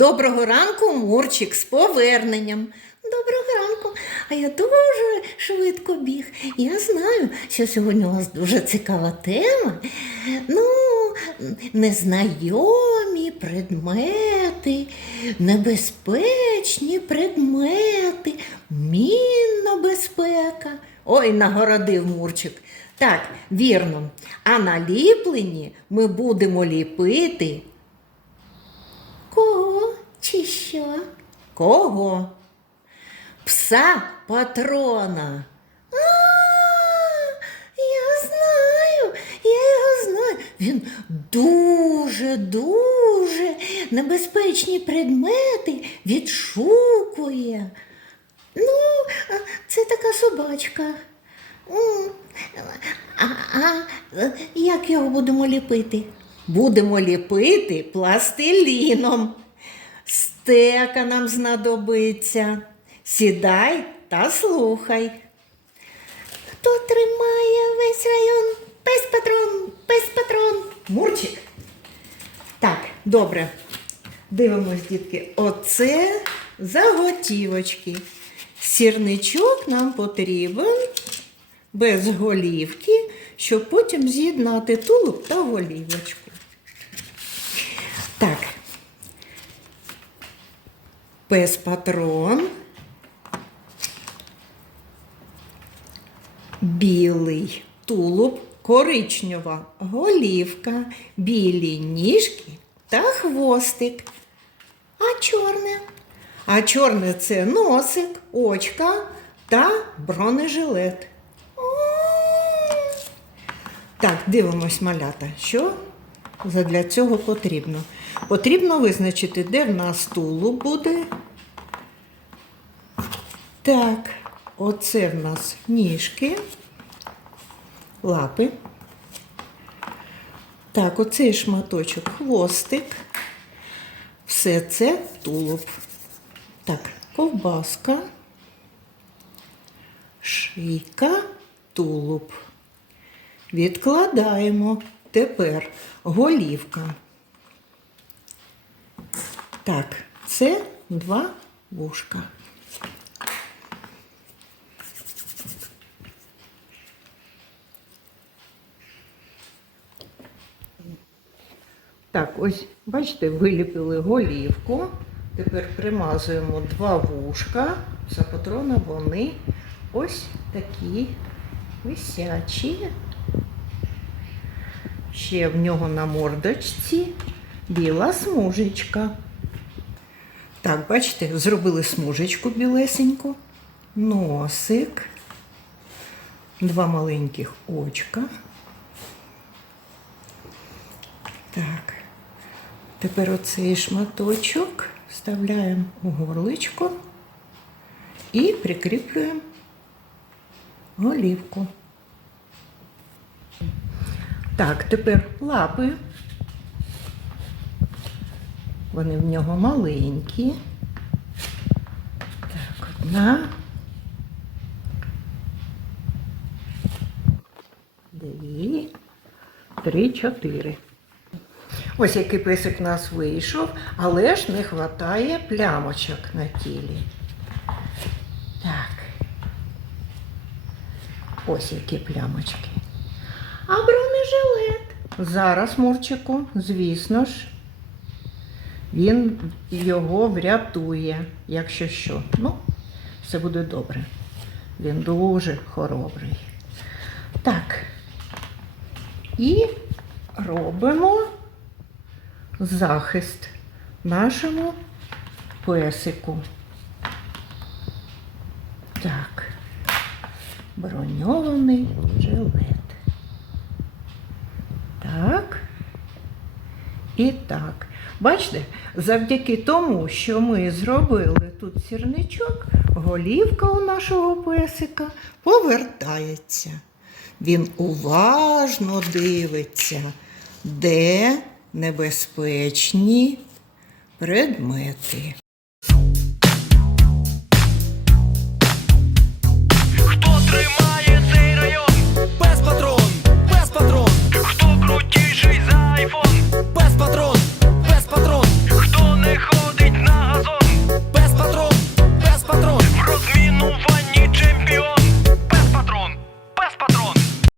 Доброго ранку, Мурчик, з поверненням. Доброго ранку. А я дуже швидко біг. Я знаю, що сьогодні у вас дуже цікава тема. Ну, незнайомі предмети, небезпечні предмети, мінна безпека. Ой, нагородив Мурчик. Так, вірно. А на ліпленні ми будемо ліпити Кого чи що? Кого? Пса патрона. А, я знаю, я його знаю. Він дуже, дуже небезпечні предмети відшукує. Ну, це така собачка. А, а е, як його будемо ліпити? Будемо ліпити пластиліном. Стека нам знадобиться. Сідай та слухай. Хто тримає весь район? Пес патрон, пес патрон. Мурчик. Так, добре. Дивимось, дітки. Оце заготівочки. Сірничок нам потрібен без голівки, щоб потім з'єднати тулуб та голівочку. Так. Пес патрон. Білий тулуб, коричнева голівка, білі ніжки та хвостик. А чорне? А чорне це носик, очка та бронежилет. Так, дивимось малята, що для цього потрібно. Потрібно визначити, де в нас тулуб буде. Так, оце в нас ніжки, лапи. Так, оцей шматочок хвостик. Все це тулуб. Так, ковбаска, шийка, тулуб. Відкладаємо. Тепер голівка. Так, це два вушка. Так, ось, бачите, виліпили голівку. Тепер примазуємо два вушка. За патрона вони ось такі висячі. Ще в нього на мордочці біла смужечка. Так, бачите, зробили смужечку білесеньку, носик, два маленьких очка. Так, тепер оцей шматочок вставляємо у горличко і прикріплюємо голівку. Так, тепер лапи. Вони в нього маленькі. Так, одна. Дві, три, чотири. Ось який писик в нас вийшов, але ж не вистачає плямочок на тілі. Так. Ось які плямочки. Зараз, Мурчику, звісно ж, він його врятує, якщо що. Ну, все буде добре. Він дуже хоробрий. Так. І робимо захист нашому песику. Так. Броньований жилет. Так. І так. Бачите, завдяки тому, що ми зробили тут сірничок, голівка у нашого песика повертається. Він уважно дивиться, де небезпечні предмети.